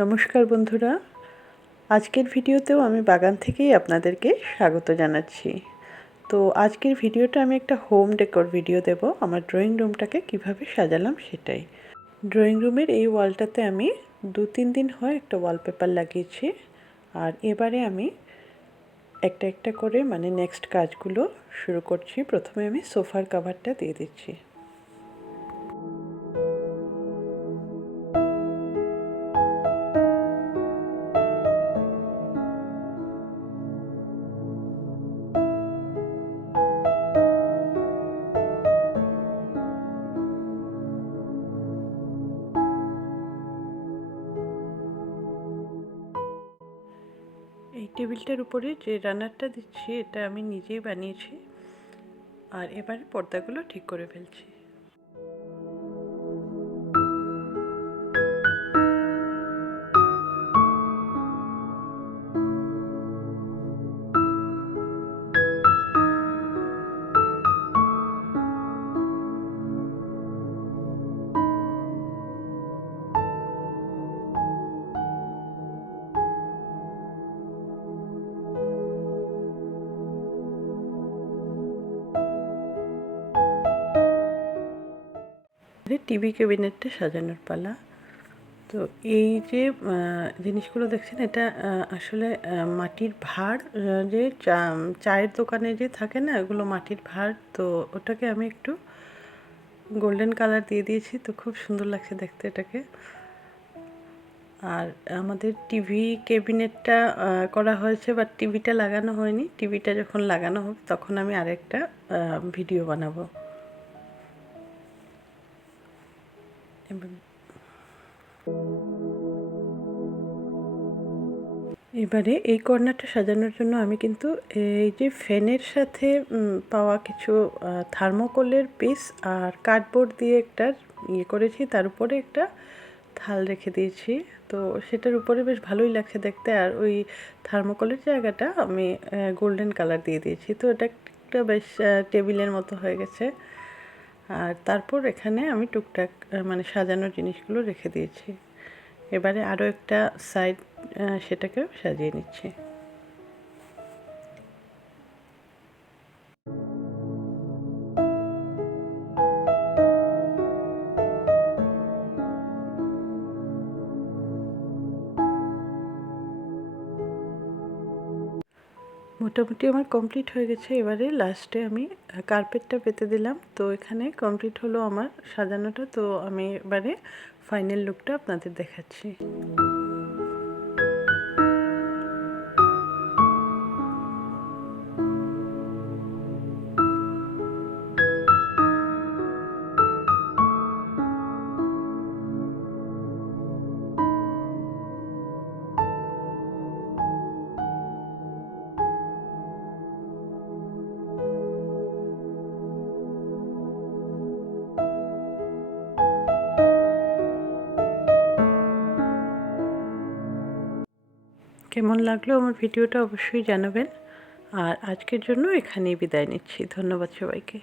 নমস্কার বন্ধুরা, আজকের ভিডিওতেও আমি বাগান থেকেই আপনাদেরকে স্বাগত জানাচ্ছি। তো আজকের ভিডিওটা আমি একটা হোম ডেকোর ভিডিও দেব, আমার ড্রয়িং রুমটাকে কিভাবে সাজালাম সেটাই। ড্রয়িং রুমের এই ওয়ালটাতে আমি 2-3 দিন হয় একটা ওয়ালপেপার লাগিয়েছি। আর এবারে আমি একটা একটা করে নেক্সট কাজগুলো শুরু করছি। প্রথমে আমি সোফার কভারটা দিয়ে দিচ্ছি। এই টেবিলটার উপরে যে রানারটা দিচ্ছি এটা আমি নিজেই বানিয়েছি। আর এবারে পর্দাগুলো ঠিক করে ফেলছি। টিভি ক্যাবিনেটটা সাজানোর পালা। তো এই যে জিনিসগুলো দেখছেন এটা আসলে মাটির ভাঁড়, যে চায়ের দোকানে যে থাকে না, এগুলো মাটির ভাঁড়। তো ওটাকে আমি একটু গোল্ডেন কালার দিয়ে দিয়েছি, তো খুব সুন্দর লাগছে দেখতে এটাকে। আর আমাদের টিভি ক্যাবিনেটটা করা হয়েছে, বাট টিভিটা লাগানো হয়নি। টিভিটা যখন লাগানো হবে তখন আমি আরেকটা ভিডিও বানাবো। এবারে এই কর্নারটা সাজানোর জন্য আমি কিন্তু এই যে ফ্যানের সাথে পাওয়া কিছু থার্মোকলের পিস আর কার্ডবোর্ড দিয়ে একটা করেছি, তার উপরে একটা থাল রেখে দিয়েছি। তো সেটার উপরে বেশ ভালোই লাগছে দেখতে। আর ওই থার্মোকলের জায়গাটা আমি গোল্ডেন কালার দিয়ে দিয়েছি, তো এটা একটা বেশ টেবিলের মতো হয়ে গেছে। আর তারপর এখানে আমি টুকটাক সাজানোর জিনিসগুলো রেখে দিয়েছি। এবারে আরও একটা সাইড সেটাকেও সাজিয়ে নিচ্ছি। মোটামুটি আমার কমপ্লিট হয়ে গেছে। এবারে লাস্টে আমি কার্পেটটা পেতে দিলাম। তো এখানে কমপ্লিট হলো আমার সাজানোটা। তো আমি এবারে ফাইনাল লুকটা আপনাদের দেখাচ্ছি। কেমন লাগলো আমার ভিডিওটা অবশ্যই জানাবেন। আর আজকের জন্য এখানেই বিদায় নিচ্ছি। ধন্যবাদ সবাইকে।